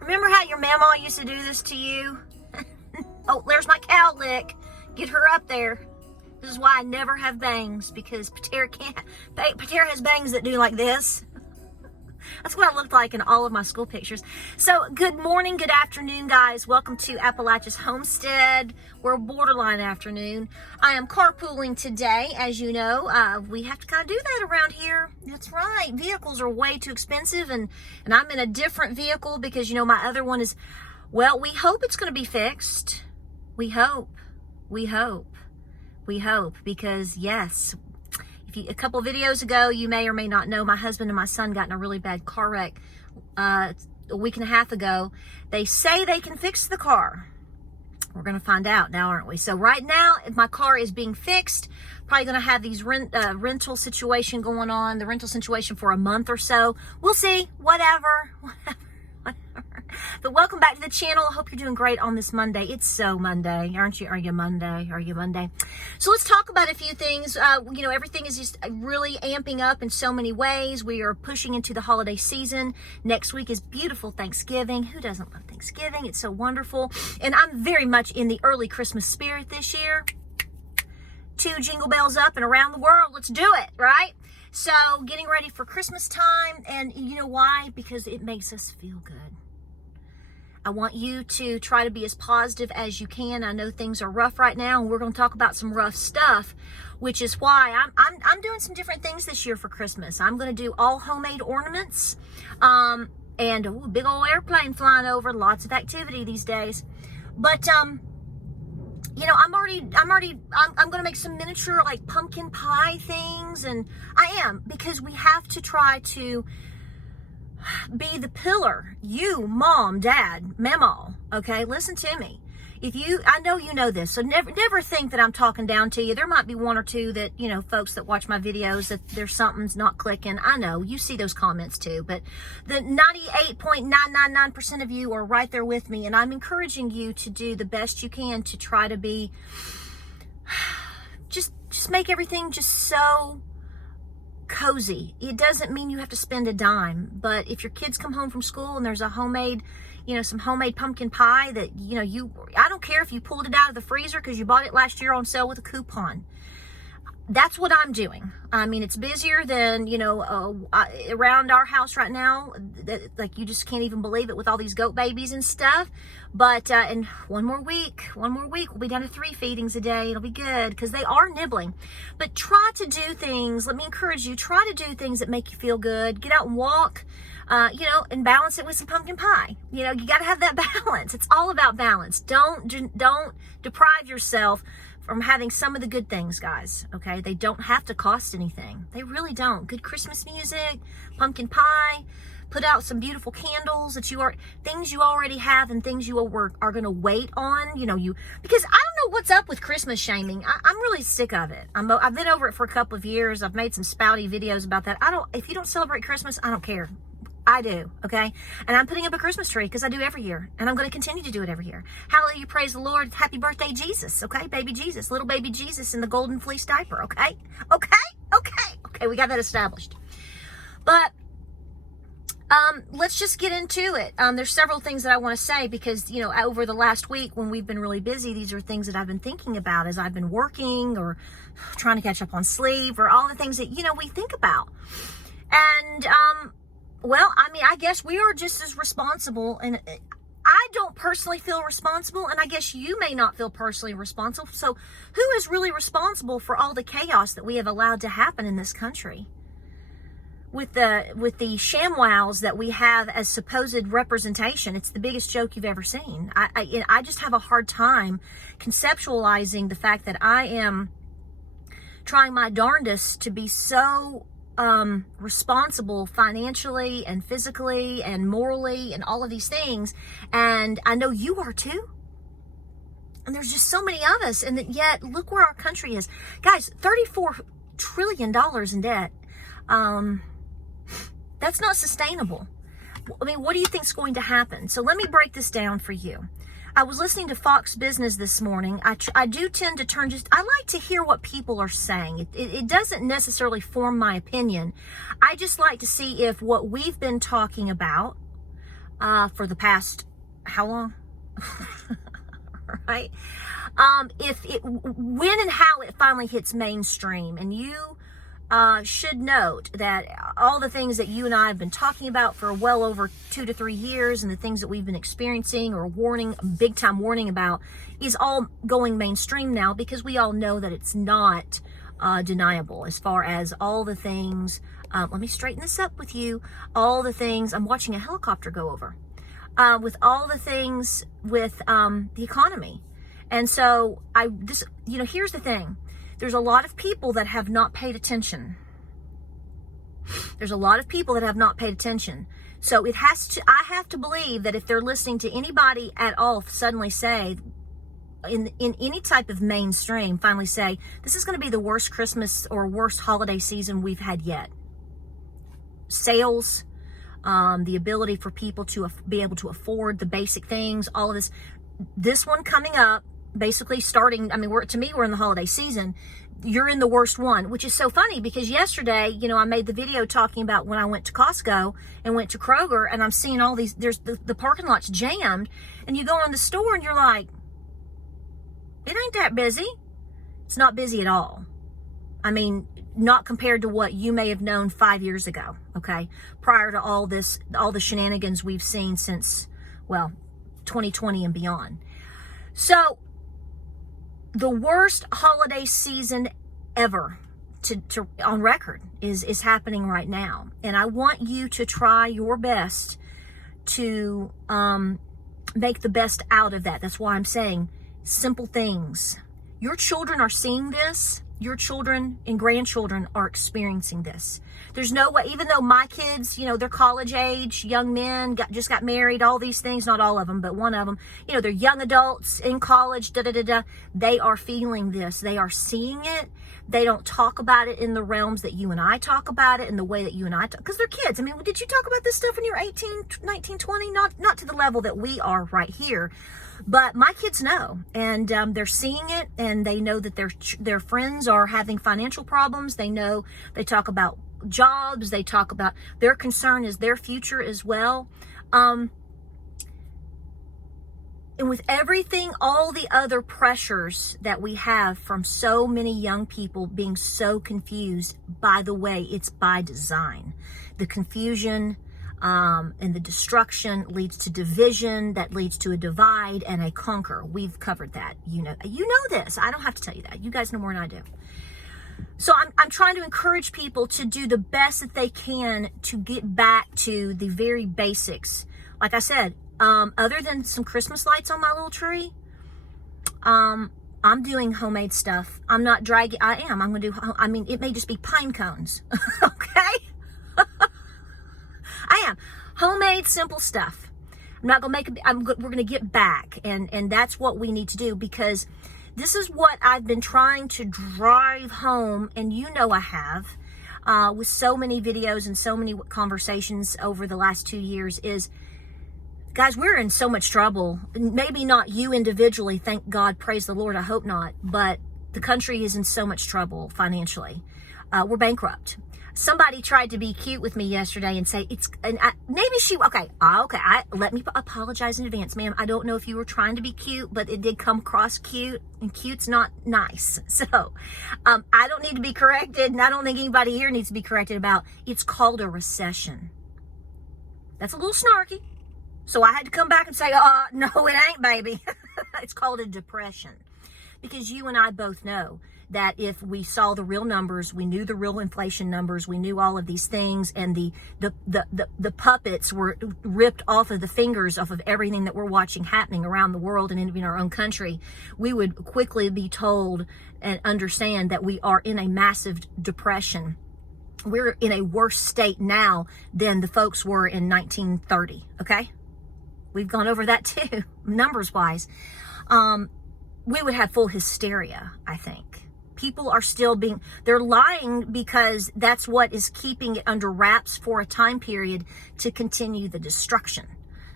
Remember how your mama used to do this to you? Oh, there's my cow lick. Get her up there. This is why I never have bangs, because Pater has bangs that do like this. That's what I looked like in all of my school pictures. So good morning, good afternoon, guys. Welcome to Appalachia's Homestead. We're a borderline afternoon. I am carpooling today. As you know, we have to kind of do that around here. That's right. Vehicles are way too expensive, and I'm in a different vehicle because, you know, my other one is, well, we hope it's going to be fixed. We hope, because yes, a couple of videos ago, you may or may not know, my husband and my son got in a really bad car wreck a week and a half ago. They say they can fix the car. We're going to find out now, aren't we? So right now, if my car is being fixed, probably going to have these rental situation going on, the rental situation for a month or so. We'll see. Whatever. But welcome back to the channel. I hope you're doing great on this Monday. It's so Monday, aren't you? Are you Monday? So let's talk about a few things. You know, everything is just really amping up in so many ways. We are pushing into the holiday season. Next week is beautiful Thanksgiving. Who doesn't love Thanksgiving? It's so wonderful. And I'm very much in the early Christmas spirit this year. 2 jingle bells up and around the world. Let's do it, right? So getting ready for Christmas time. And you know why? Because it makes us feel good. I want you to try to be as positive as you can. I know things are rough right now, and we're going to talk about some rough stuff, which is why I'm doing some different things this year for Christmas. I'm going to do all homemade ornaments, and a big old airplane flying over. Lots of activity these days, but you know, I'm going to make some miniature like pumpkin pie things, and I am, because we have to try to be the pillar. You, mom, dad, memo, okay? Listen to me. I know you know this, so never think that I'm talking down to you. There might be one or two that, you know, folks that watch my videos that there's something's not clicking. I know, you see those comments too, but the 98.999% of you are right there with me, and I'm encouraging you to do the best you can to try to be, just make everything just so cozy. It doesn't mean you have to spend a dime, but if your kids come home from school and there's a homemade, you know, some homemade pumpkin pie that, you know, I don't care if you pulled it out of the freezer because you bought it last year on sale with a coupon. That's what I'm doing. I mean, it's busier than, you know, around our house right now. Like, you just can't even believe it with all these goat babies and stuff. But in one more week, we'll be down to 3 feedings a day. It'll be good because they are nibbling. But try to do things. Let me encourage you. Try to do things that make you feel good. Get out and walk, you know, and balance it with some pumpkin pie. You know, you got to have that balance. It's all about balance. Don't deprive yourself from having some of the good things, guys, okay? They don't have to cost anything. They really don't. Good Christmas music, pumpkin pie, put out some beautiful candles things you already have and things you are going to wait on, you know, because I don't know what's up with Christmas shaming. I'm really sick of it. I've been over it for a couple of years. I've made some spouty videos about that. If you don't celebrate Christmas, I don't care. I do, okay? And I'm putting up a Christmas tree because I do every year. And I'm going to continue to do it every year. Hallelujah, praise the Lord. Happy birthday, Jesus, okay? Baby Jesus, little baby Jesus in the golden fleece diaper, okay? Okay, we got that established. But let's just get into it. There's several things that I want to say because, you know, over the last week when we've been really busy, these are things that I've been thinking about as I've been working or trying to catch up on sleep or all the things that, you know, we think about. And, well, I mean, I guess we are just as responsible, and I don't personally feel responsible, and I guess you may not feel personally responsible. So who is really responsible for all the chaos that we have allowed to happen in this country? With the ShamWows that we have as supposed representation, it's the biggest joke you've ever seen. I just have a hard time conceptualizing the fact that I am trying my darndest to be so responsible financially and physically and morally and all of these things, and I know you are too, and there's just so many of us, and yet look where our country is, guys. $34 trillion in debt. That's not sustainable. I mean, what do you think is going to happen? So let me break this down for you. I was listening to Fox Business this morning. I do tend to I like to hear what people are saying. It doesn't necessarily form my opinion. I just like to see if what we've been talking about for the past, how long? Right? When and how it finally hits mainstream. And you should note that all the things that you and I have been talking about for well over 2 to 3 years, and the things that we've been experiencing or big time warning about, is all going mainstream now, because we all know that it's not deniable as far as all the things. Let me straighten this up with you. All the things, I'm watching a helicopter go over, with all the things with the economy. And so here's the thing. There's a lot of people that have not paid attention. There's a lot of people that have not paid attention. So I have to believe that if they're listening to anybody at all suddenly say, in any type of mainstream, finally say, this is going to be the worst Christmas or worst holiday season we've had yet. Sales, the ability for people to be able to afford the basic things, all of this one coming up, basically starting, we're in the holiday season. You're in the worst one, which is so funny, because yesterday, I made the video talking about when I went to Costco and went to Kroger, and I'm seeing all these, there's the parking lot's jammed, and you go in the store and you're like, it ain't that busy. It's not busy at all. Not compared to what you may have known 5 years ago, okay? Prior to all the shenanigans we've seen since, 2020 and beyond. So, the worst holiday season ever on record is happening right now. And I want you to try your best to make the best out of that. That's why I'm saying simple things. Your children are seeing this. Your children and grandchildren are experiencing this. There's no way, even though my kids, they're college age, young men, just got married, all these things, not all of them, but one of them, they're young adults in college, they are feeling this. They are seeing it. They don't talk about it in the realms that you and I talk about it, in the way that you and I talk, because they're kids. Did you talk about this stuff when you were 18, 19, 20? Not to the level that we are right here. But my kids know, and they're seeing it, and they know that their friends are having financial problems. They know, they talk about jobs. They talk about, their concern is their future as well. And with everything, all the other pressures that we have from so many young people being so confused, by the way, it's by design. The confusion and the destruction leads to division, that leads to a divide and a conquer. We've covered that. You know this. I don't have to tell you that. You guys know more than I do. So I'm trying to encourage people to do the best that they can to get back to the very basics. Like I said, other than some Christmas lights on my little tree, I'm doing homemade stuff. I'm not dragging. I'm going to do, it may just be pine cones. Okay? I am. Homemade, simple stuff. I'm not going to we're going to get back. And that's what we need to do, because this is what I've been trying to drive home. And I have, with so many videos and so many conversations over the last 2 years, is, guys, we're in so much trouble. Maybe not you individually, thank God, praise the Lord, I hope not. But the country is in so much trouble financially. We're bankrupt. Somebody tried to be cute with me yesterday and say let me apologize in advance, ma'am. I don't know if you were trying to be cute, but it did come across cute, and cute's not nice. So, I don't need to be corrected, and I don't think anybody here needs to be corrected about, it's called a recession. That's a little snarky. So I had to come back and say, no, it ain't, baby. It's called a depression. Because you and I both know that if we saw the real numbers, we knew the real inflation numbers, we knew all of these things, and the puppets were ripped off of the fingers off of everything that we're watching happening around the world and even in our own country, we would quickly be told and understand that we are in a massive depression. We're in a worse state now than the folks were in 1930, okay? We've gone over that too, numbers-wise. We would have full hysteria, I think. People are still they're lying because that's what is keeping it under wraps for a time period to continue the destruction.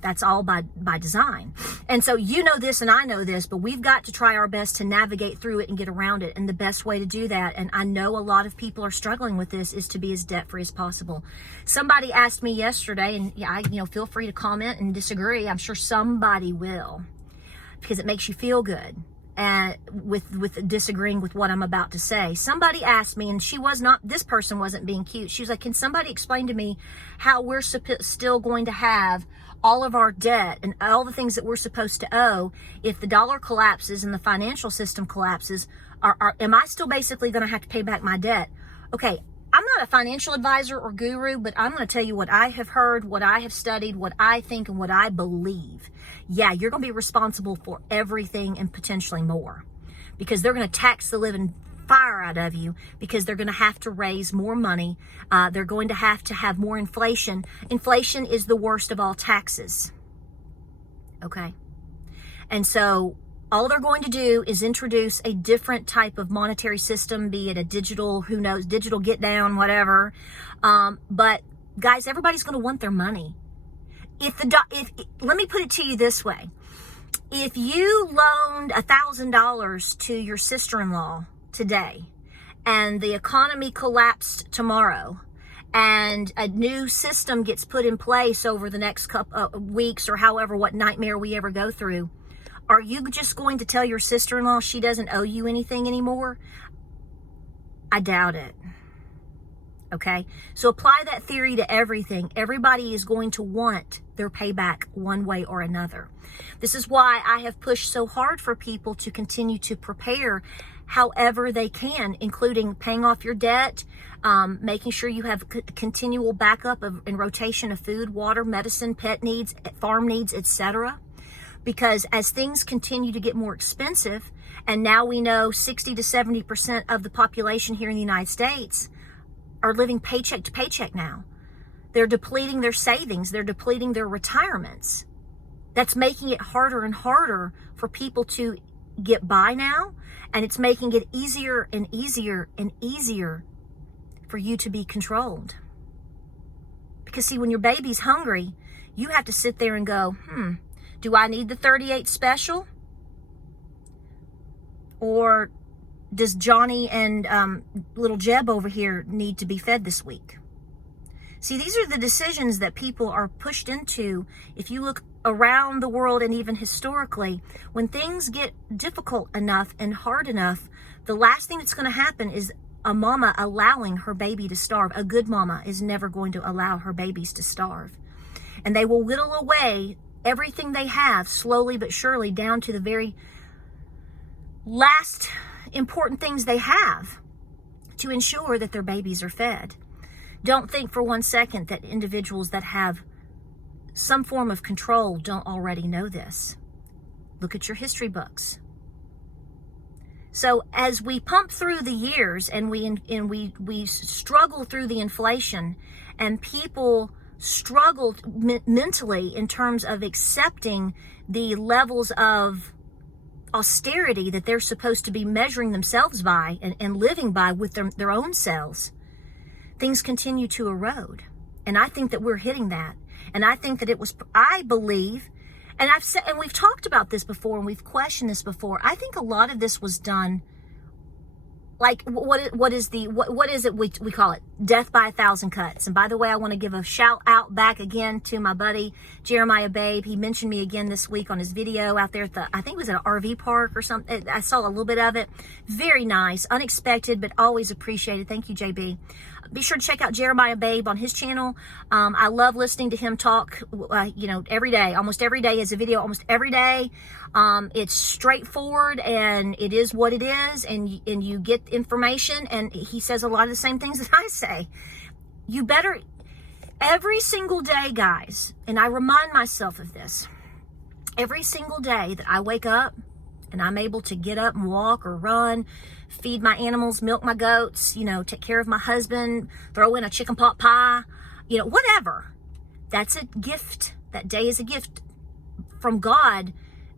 That's all by design. And so you know this and I know this, but we've got to try our best to navigate through it and get around it. And the best way to do that, and I know a lot of people are struggling with this, is to be as debt-free as possible. Somebody asked me yesterday, and feel free to comment and disagree. I'm sure somebody will, because it makes you feel good. And with disagreeing with what I'm about to say. Somebody asked me, and this person wasn't being cute. She was like, can somebody explain to me how we're still going to have all of our debt and all the things that we're supposed to owe if the dollar collapses and the financial system collapses? Am I still basically going to have to pay back my debt? Okay, I'm not a financial advisor or guru, but I'm going to tell you what I have heard, what I have studied, what I think, and what I believe. Yeah, you're going to be responsible for everything and potentially more, because they're going to tax the living fire out of you, because they're going to have to raise more money. They're going to have more inflation. Inflation is the worst of all taxes. Okay. And so all they're going to do is introduce a different type of monetary system, be it a digital, who knows, digital get down, whatever. But guys, everybody's going to want their money. Let me put it to you this way. If you loaned $1,000 to your sister-in-law today, and the economy collapsed tomorrow, and a new system gets put in place over the next couple weeks, or however, what nightmare we ever go through, are you just going to tell your sister-in-law she doesn't owe you anything anymore? I doubt it. Okay? So apply that theory to everything. Everybody is going to want their payback one way or another. This is why I have pushed so hard for people to continue to prepare however they can, including paying off your debt, making sure you have continual backup and rotation of food, water, medicine, pet needs, farm needs, etc. Because as things continue to get more expensive, and now we know 60 to 70% of the population here in the United States are living paycheck to paycheck now. They're depleting their savings. They're depleting their retirements. That's making it harder and harder for people to get by now. And it's making it easier and easier and easier for you to be controlled. Because see, when your baby's hungry, you have to sit there and go, do I need the 38 special? Or does Johnny and little Jeb over here need to be fed this week? See, these are the decisions that people are pushed into. If you look around the world and even historically, when things get difficult enough and hard enough, the last thing that's going to happen is a mama allowing her baby to starve. A good mama is never going to allow her babies to starve. And they will whittle away everything they have slowly but surely down to the very last important things they have to ensure that their babies are fed. Don't think for one second that individuals that have some form of control don't already know this. Look at your history books. So as we pump through the years and we struggle through the inflation, and people struggle mentally in terms of accepting the levels of austerity that they're supposed to be measuring themselves by and living by with their own selves, things continue to erode. And I think that we're hitting that. And I think that I believe, and I've said, and we've talked about this before, and we've questioned this before. I think a lot of this was done, like, what is it we call it? Death by 1,000 cuts. And by the way, I want to give a shout out back again to my buddy, Jeremiah Babe. He mentioned me again this week on his video out there at I think it was at an RV park or something. I saw a little bit of it. Very nice, unexpected, but always appreciated. Thank you, JB. Be sure to check out Jeremiah Babe on his channel. I love listening to him talk, every day. Almost every day is a video, almost every day. It's straightforward, and it is what it is, and you get information, and he says a lot of the same things that I say. You better, every single day, guys, and I remind myself of this, every single day that I wake up and I'm able to get up and walk or run, feed my animals, milk my goats, take care of my husband, throw in a chicken pot pie, whatever. That's a gift. That day is a gift from God,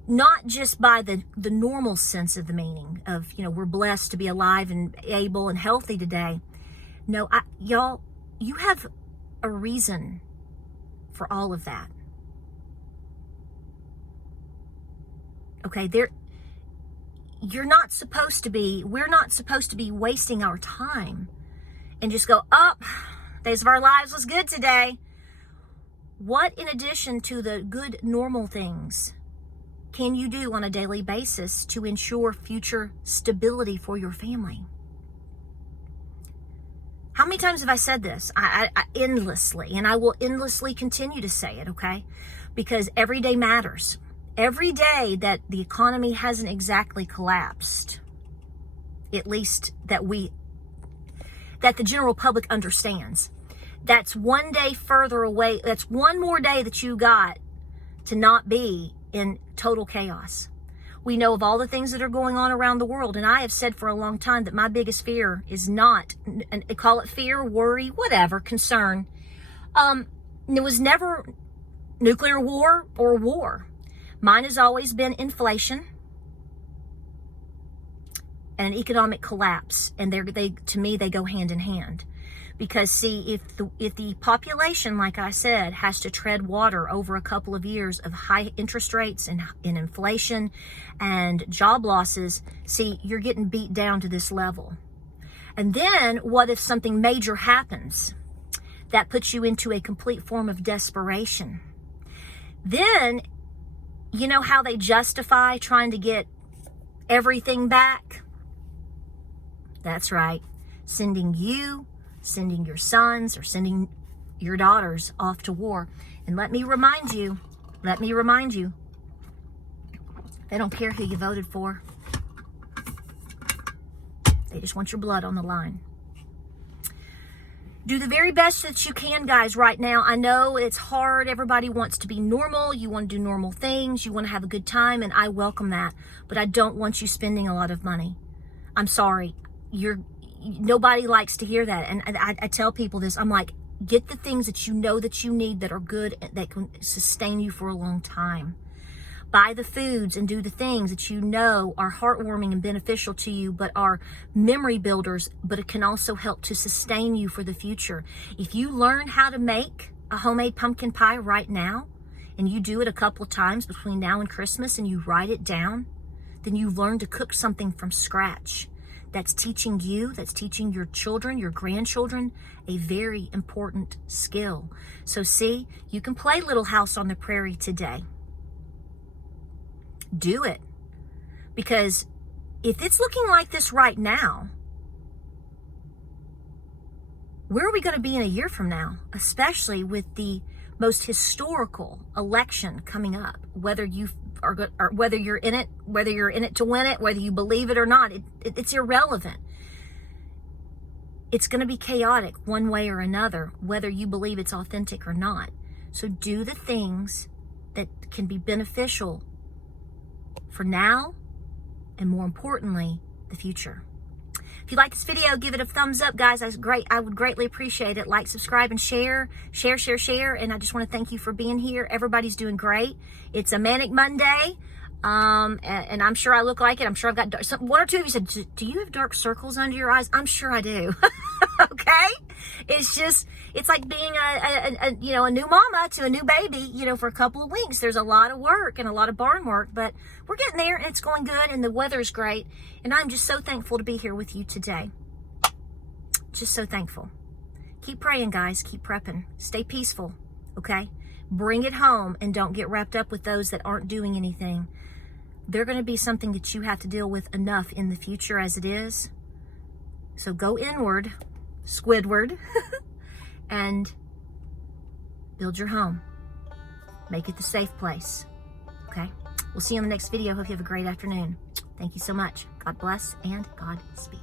not just by the normal sense of the meaning of, we're blessed to be alive and able and healthy today. No, y'all, you have a reason for all of that. Okay, we're not supposed to be wasting our time and just go, oh, days of our lives was good today. What, in addition to the good normal things, can you do on a daily basis to ensure future stability for your family? How many times have I said this? I endlessly, and I will endlessly continue to say it, okay? Because every day matters. Every day that the economy hasn't exactly collapsed, at least that the general public understands, that's one day further away. That's one more day that you got to not be in total chaos. We know of all the things that are going on around the world, and I have said for a long time that my biggest fear is not, and call it fear, worry, whatever, concern. It was never nuclear war or war. Mine has always been inflation and an economic collapse, and to me they go hand in hand. Because see, if the population, like I said, has to tread water over a couple of years of high interest rates and inflation and job losses, see, you're getting beat down to this level. And then what if something major happens that puts you into a complete form of desperation? Then, you know how they justify trying to get everything back? That's right. Sending your sons or sending your daughters off to war. And let me remind you, they don't care who you voted for. They just want your blood on the line. Do the very best that you can, guys, right now. I know it's hard. Everybody wants to be normal. You want to do normal things. You want to have a good time, and I welcome that. But I don't want you spending a lot of money. I'm sorry. Nobody likes to hear that. And I tell people this. I'm like, get the things that you know that you need, that are good, that can sustain you for a long time. Buy the foods and do the things that you know are heartwarming and beneficial to you, but are memory builders, but it can also help to sustain you for the future. If you learn how to make a homemade pumpkin pie right now, and you do it a couple of times between now and Christmas, and you write it down, then you learn to cook something from scratch. That's teaching your children, your grandchildren, a very important skill. So see, you can play Little House on the Prairie today. Do it. Because if it's looking like this right now, where are we going to be in a year from now? Especially with the most historical election coming up, whether you're in it to win it, whether you believe it or not, it's irrelevant. It's going to be chaotic one way or another, whether you believe it's authentic or not. So do the things that can be beneficial for now, and more importantly, the future. If you like this video, give it a thumbs up, guys. I would greatly appreciate it. Like, subscribe, and share. And I just want to thank you for being here. Everybody's doing great. It's a manic Monday, and I'm sure I look like it. I'm sure I've got one or two of you said, "Do you have dark circles under your eyes?" I'm sure I do. Okay, it's like being a new mama to a new baby, for a couple of weeks. There's a lot of work and a lot of barn work, but we're getting there, and it's going good, and the weather's great, and I'm just so thankful to be here with you today. Just so thankful. Keep praying, guys. Keep prepping. Stay peaceful, okay? Bring it home, and don't get wrapped up with those that aren't doing anything. They're going to be something that you have to deal with enough in the future as it is. So go inward, Squidward, and build your home. Make it the safe place, okay? We'll see you in the next video. Hope you have a great afternoon. Thank you so much. God bless and Godspeed.